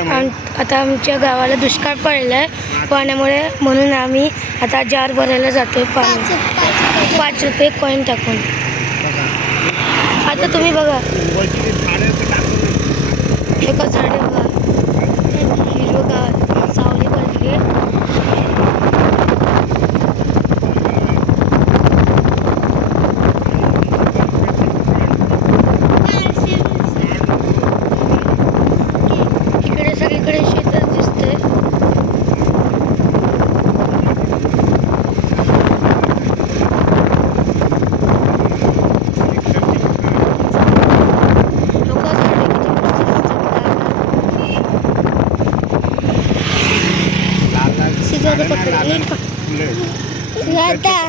आम आता आमच्या गावाला दुष्काळ पडला आहे पाण्यामुळे म्हणून आम्ही आता जार भरायला जातोय पाणी. पाच रुपये कॉईन टाकून. आता तुम्ही बघा. हे का झाडे बघा. हिरवगार सावली पडली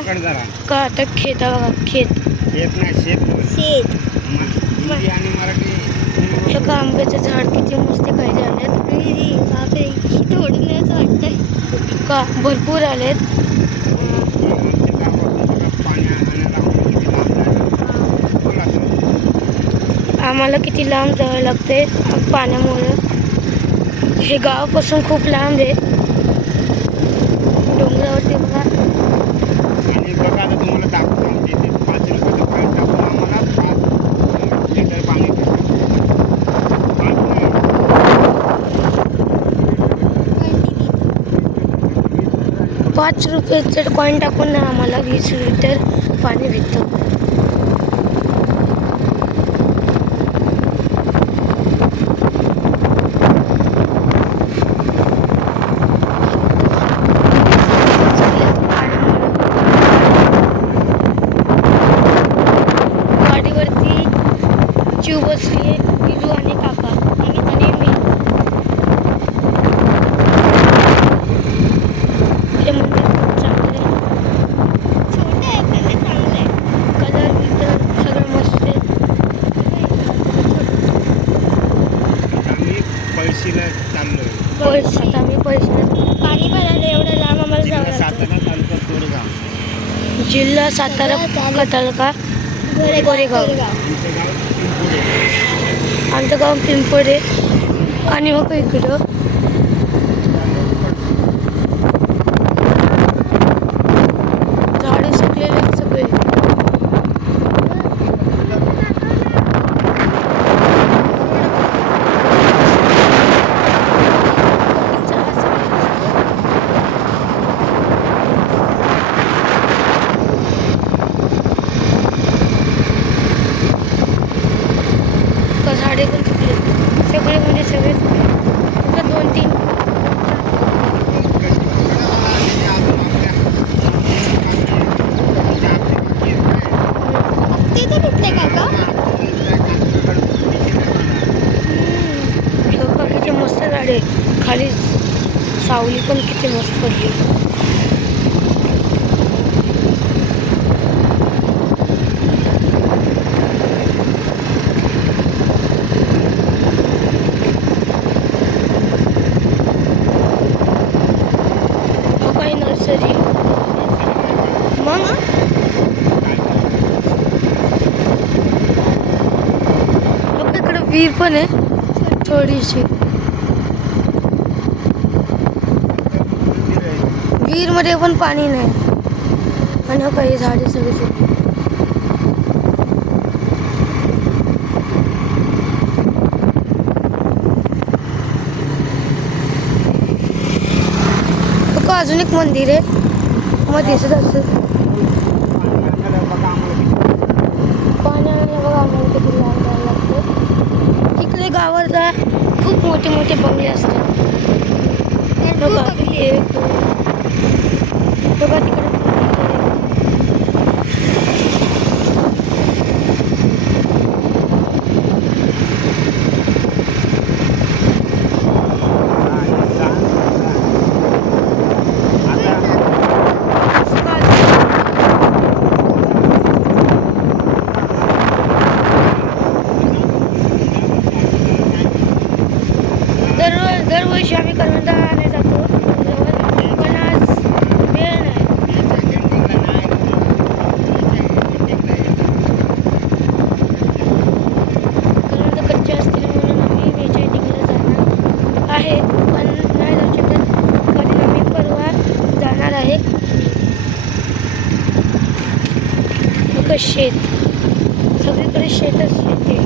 पकड का आता खेत बघा खेत शेत हे का आंब्याचं झाड किती मस्त काही झालेत. द्यायचं वाटतंय. का भरपूर आलेत. आम्हाला किती लांब जावं लागते पाण्यामुळं. हे गावापासून खूप लांब आहे डोंगरावरती बघा आणि बघा आता तुम्हाला दाखवतो आमच्या इथे पाच रुपयाचं पाणी टाकून आम्हाला पाच लिटर पाणी भेटतं. पाच नाही, पाच रुपयाचे कॉईन टाकून ना आम्हाला वीस लिटर पाणी भेटतं. गाडीवरती चिव बसली विजू आणि काका आणि आणि मी हे मंदिर खूप चांगलं आहे छोटं आहे पण ते चांगलं आहे कलर बिलर सगळं मस्त आहे आता आम्ही पळशीला चाललोय पैसे आता आम्ही पैसे पाणी भरायला एवढं लांब आम्हाला जिल्हा जावं लागतं सातारा तालुका तोडगाव इकडे खाली सावली पण किती मस्त पडली. नर्सरी पण आहे. थोडीशी. विहीरमध्ये पण पाणी नाही. आणि काही झाडे सगळे का अजून एक मंदिर आहे. मग दिसत असत पाणी आणायला बघा आम्हाला किती लांब जायला लागतं. इकडे गावात जा खूप मोठे मोठे बंगले असतात. बघा एक बघा तिकडे दररोज दरवर्षी आम्ही करवंदा आणायला जातो पण आज वेळ नाही करवंद कच्चे असतील म्हणून आम्ही वेचायटिंगला जाणार आहे आहे पण नाही जाऊ शकत कारण आम्ही परवा जाणार आहे बघा शेत सगळीकडे शेतच शेत आहे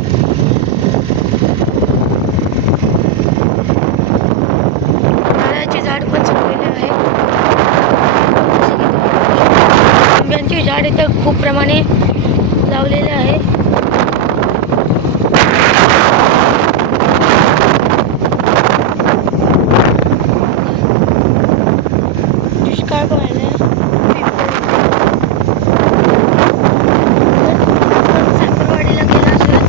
नारळाचे झाड पण संपलेले आहे आंब्यांचे झाड इथं खूप प्रमाणे लावलेले आहे दुष्काळ पडलाय आपण साखरवाडीला गेला असेल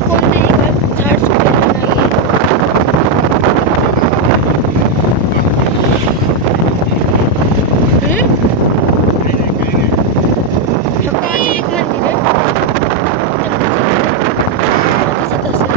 कोणतेही झाड सुटलेलं नाही एक मंदिर आहे दिसत असेल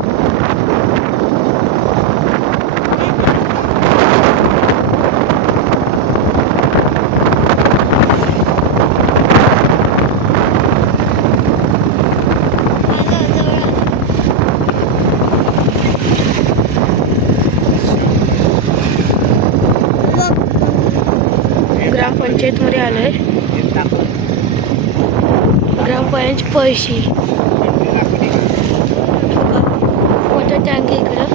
आलं जवळ आलं आलो आहे. ग्रामपंचायत पैशी वॉटर टँक इकडं.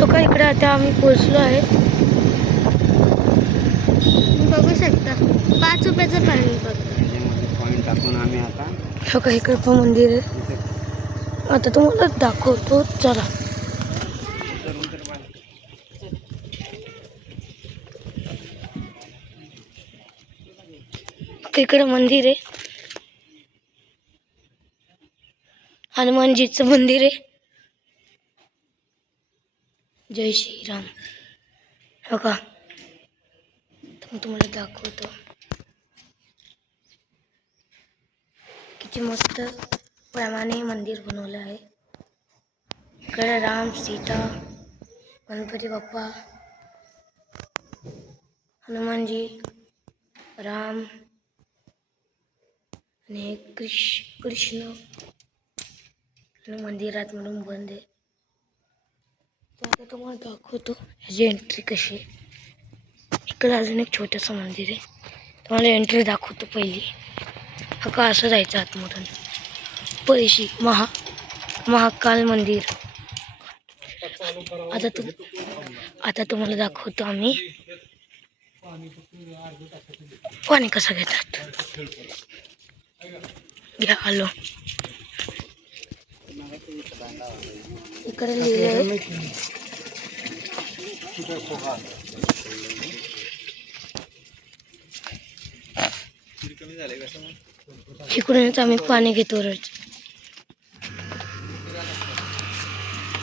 हो का इकडं आता आम्ही पोचलो आहे. बघू शकता. पाच रुपयाचं पाणी बघ. पॉईंट टाकून आम्ही आता हो का इकडं पण मंदिर आहे. आता तुम्हाला दाखवतो चला उतर उतर बाहेर. का इकडं मंदिर आहे. हनुमानजीचं मंदिर आहे. जय श्रीराम. हो का मी तुम्हाला दाखवतो. किती मस्त प्रमाणे मंदिर बनवलं आहे. इकडे राम सीता गणपती बाप्पा हनुमानजी राम आणि हे कृष कृष्ण मंदिरात म्हणून बंद आहे. तर आता तुम्हाला दाखवतो ह्याची एंट्री कशी आहे. इकडे अजून एक छोटंसं मंदिर आहे. तुम्हाला एंट्री दाखवतो पहिली. हा का असं जायचं आतमधून. पैशी महा महाकाल मंदिर. आता तू आता तुम्हाला दाखवतो आम्ही. पाणी कसं घेतात? घ्या आलो इकडे लिहिलंय इकडूनच आम्ही पाणी घेतो रोज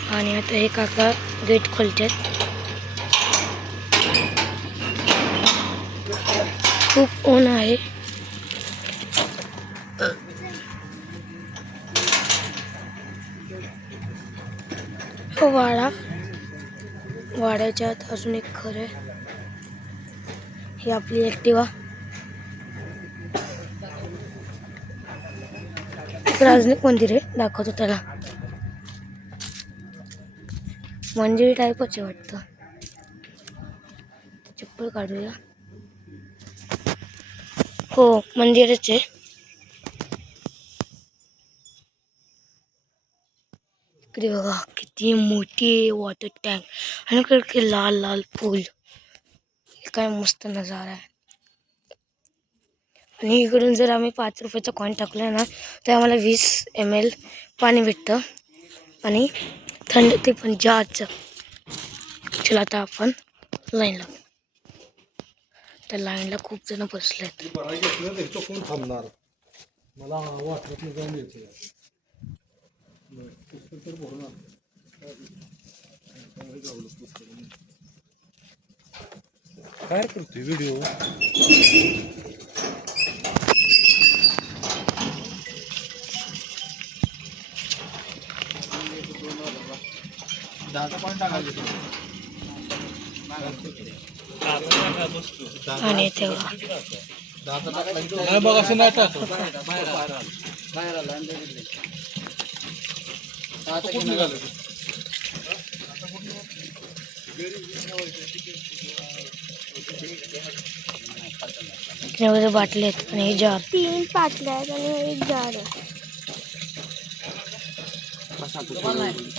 आणि आता हे काका गेट खोलतात खूप ऊन आहे वाडा वाड्याच्या आत अजून एक घर आहे. ही आपली ॲक्टिवा राजनिक मंदिर आहे दाखवतो त्याला. मंदिर टाईपच आहे वाटतं. चप्पल काढूया. हो मंदिरच आहे. इकडे बघा किती मोठी वॉटर टँक आणि इकडे लाल लाल फूल। हे काय मस्त नजारा आहे आणि इकडून जर आम्ही पाच रुपयाचा कॉईन टाकला ना तर आम्हाला वीस एम एल पाणी भेटतं. आणि थंड ते पण जारचं चला आता आपण लाईनला त्या लाईनला खूप जण बसले आहेत मला वाटत पुस्तक तर भरून आण. काय करतोय व्हिडिओ दहाचा पॉईंट टाकायचे बघा. नाही बघ असं नाही टाकत कुठं? बाटले आहेत आणि जार तीन आणि एक जार